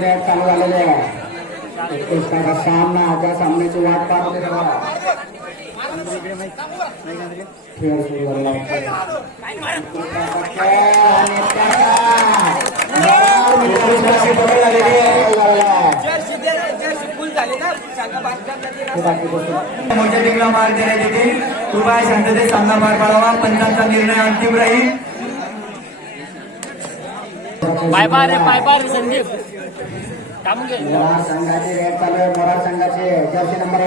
Rat चालू झालेली आहे. एकतीस तारखा सामना त्या सामन्याची वाट पाहत होते आहे. मोठ्या देण्यात येतील कृपया शांततेत सामना पार पाडावा. पंचांचा निर्णय अंतिम राहील. पाय पार रे पाय पार संदीप. थांबून घे. मोरार संघाची रेड चालू आहे मोरार संघाची. जर्सी नंबर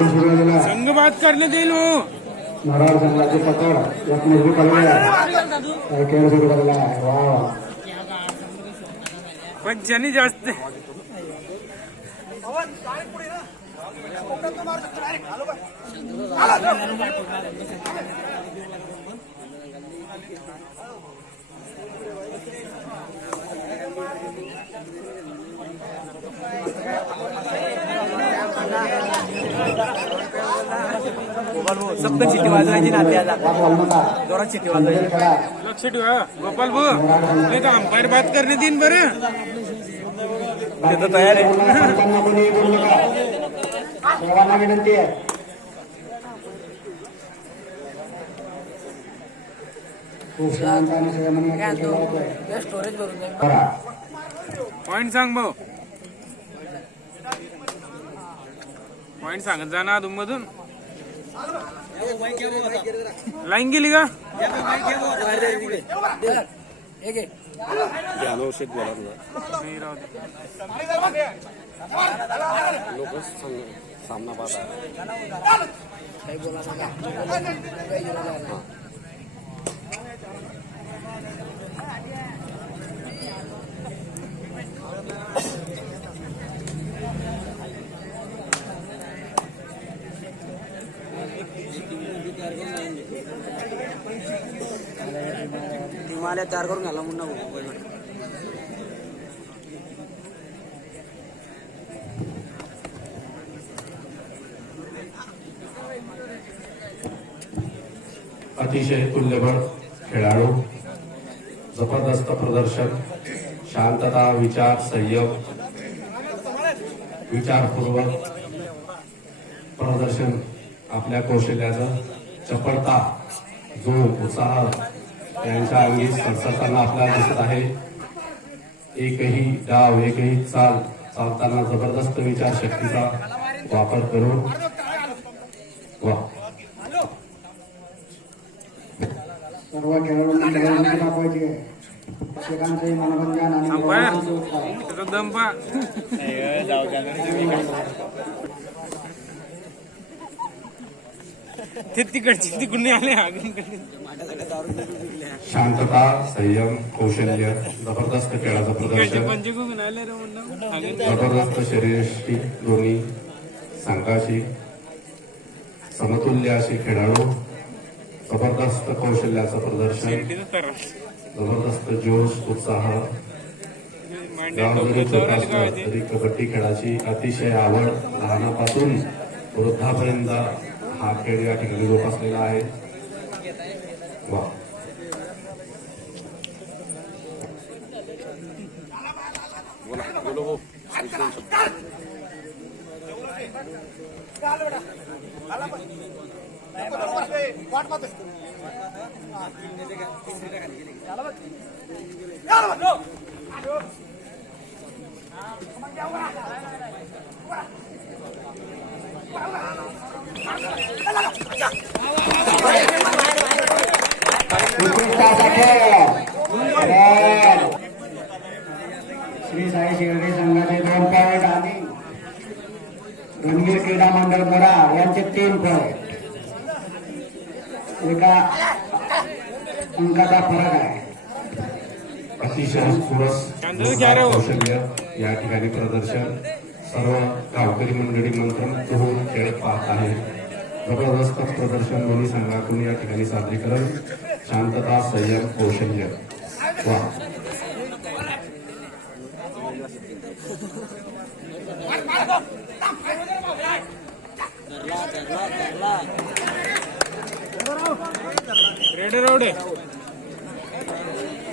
सुरू आहे. संघ बात करण्यात येईल हो मोरार संघाची पकड. एक मजबूत आलेली आहे. खेळ सुरू आहे. वा पण ज्यांनी जास्त सप्त चिठ्ठी वाजवायची ना त्याला जोरात चिठ्ठी वाजवायची लक्ष ठेवा गोपाल भाऊ नाही तर अंपायर बात करण्यात येईल बरं. तिथं तयार आहे. सर्वांना विनंती आहे. हा. पॉइंट सांग भाऊ. पॉइंट सांगत जा ना लाईन गेली का? बोला बोला नका. हिमालय तयार करून घाला मुन्ना अतिशय तुल्यबळ खेळाडू जबरदस्त प्रदर्शन शांतता विचार संयम विचारपूर्वक प्रदर्शन आपल्या कौशल्याचं. चपळता जो उत्साह त्यांच्या अंगी सरसरताना आपल्याला दिसत आहे. एकही डाव एकही चाल चालताना जबरदस्त विचारशक्तीचा वापर करून वा सर्व खेळाडूंना खेळाडूंची दाखवायची आहे. प्रत्येकांचे मनोरंजन आणि उत्साह. ते तिकडची तिकडून आले शांतता संयम कौशल्य जबरदस्त खेळाचं प्रदर्शन. आले रे आगीन जबरदस्त शरीरयष्टी दोन्ही संघाची समतुल्य अशी खेळाडू जबरदस्त कौशल्याचं प्रदर्शन. जबरदस्त जोश उत्साह. तरी कबड्डी खेळाची अतिशय आवड लहानापासून वृद्धापर्यंत हा खेळ या ठिकाणी जोपासलेला आहे. वा. तासाचे रेड. श्री साई शिर्डी संघाचे दोन पॉईंट आणि रणवीर क्रीडा मंडळ मोरा यांचे तीन पॉईंट एका अंकाचा फरक आहे. अतिशय सुरस हो. कौशल्य या ठिकाणी प्रदर्शन. सर्व गावकरी मंडळी मंत्रम होऊन खेळ पाहत आहे जबरदस्त प्रदर्शन दोन्ही संघातून या ठिकाणी सादरीकरण. शांतता संयम कौशल्य. वा. रेड रोड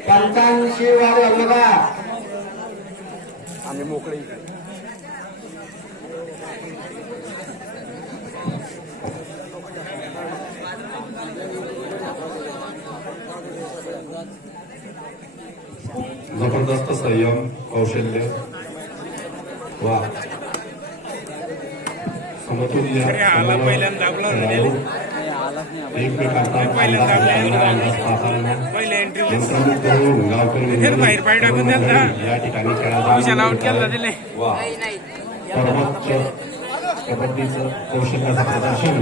पंच्याऐंशी घालू का जबरदस्त संयम कौशल्य. वा. समतुल्य सर्वोच्च कबड्डीचं कौशल्याचं प्रदर्शन.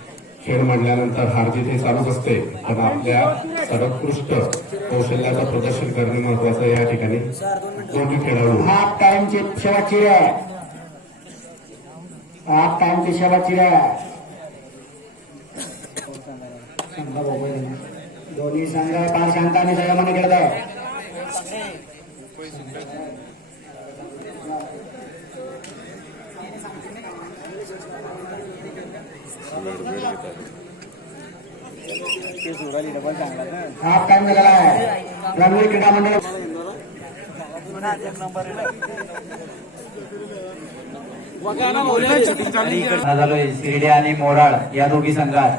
खेळ म्हणल्यानंतर हार हे चालूच असते. पण आपल्या सर्वोत्कृष्ट कौशल्याचं प्रदर्शन करणे महत्वाचं आहे या ठिकाणी. दोन्ही खेळाडू? हाफ टाइमचे शेवटची चिऱ्या हाफ टाइमची शेवटची चिऱ्या दोन्ही संघ फार शांत आणि संयमाने खेळत आहे हाफ टाइम झालेला आहे रणवीर क्रीडा मंडळ इकडनं शिर्डी आणि मोराळ या दोघी संघात.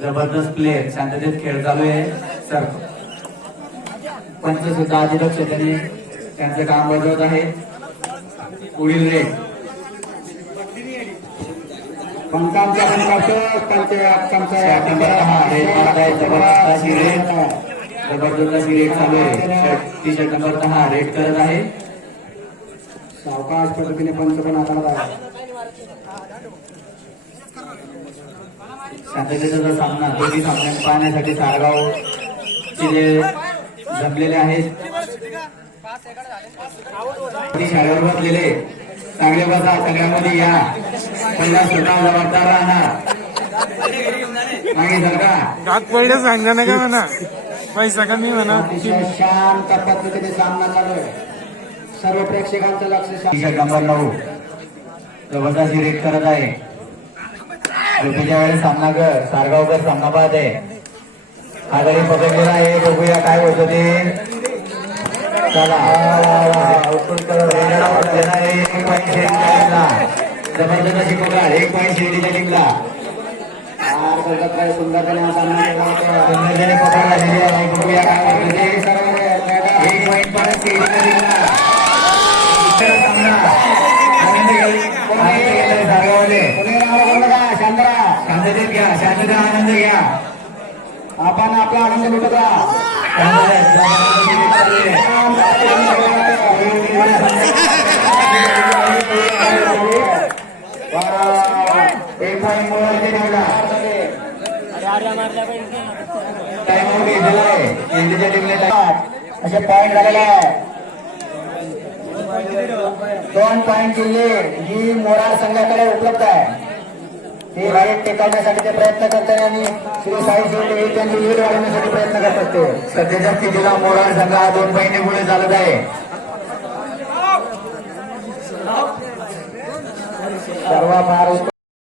जबरदस्त प्लेअर शांततेत खेळ चालू. आहे सर पंच सुद्धा अधिलक्ष त्यांनी त्यांचं काम बजावत आहे. पुढील रेट पंचांचा पण करतो त्यांचे मारत आहे. जबरदस्त रेड चालू आहे. शर्ट टी शर्ट नंबर दहा रेड करत आहे. सावकाश पद्धतीने पंच पण आहे शांततेचा सामना दोन्ही सामन्यात पाहण्यासाठी सारगाव जे जमलेले आहेत. ते शाळेवर बसलेले. चांगले बसा सगळ्यामध्ये या. पहिला स्वतः जबाबदार राहणार. मागे सरका पडले सांगा ना का म्हणा. पैसा कमी म्हणा. शांत पद्धतीने सामना चालू आहे. सर्व प्रेक्षकांचं लक्ष नंबर नऊ. जबरदस्त रेट करत आहे. वेळेस सामना कर. सारगावकर सामना पाहत आहे. आघाडी पकडलेला आहे. बघूया काय होतं ते. एक पॉईंट शेडीच्या टीमला जबरदस्त अशी पकड एक पॉईंट शेडीच्या टीमला फार कलकत्ता सुंदरपणे हा सामना केला होता. सुंदरपणे पकड झालेली आहे बघूया काय होतं ते सर्व मैदान एक पॉईंट परत शेडीच्या टीमला दुसरा सामना आनंद घेऊ आनंद घेतलाय सारगावले पुणे राहा बोलू नका, शांत राहा. शांततेत घ्या शांतता आनंद घ्या आपण आपला आनंद लुटत एक पॉईंट मोबाईलचे ठेवला टाइम आउट घेतलेला आहे इंडियाच्या टीमने असे पॉईंट झालेला आहे. दोन पॉईंट दिले. ही मोरार संघाकडे उपलब्ध आहे. ते भारत टेकण्यासाठी ते प्रयत्न करतात आणि श्री साई शिंदे हे त्यांची वेळ वाढवण्यासाठी प्रयत्न करतात ते. सध्याच्या स्थितीला मोराड संघ दोन महिने पुढे चालत आहे. सर्व फार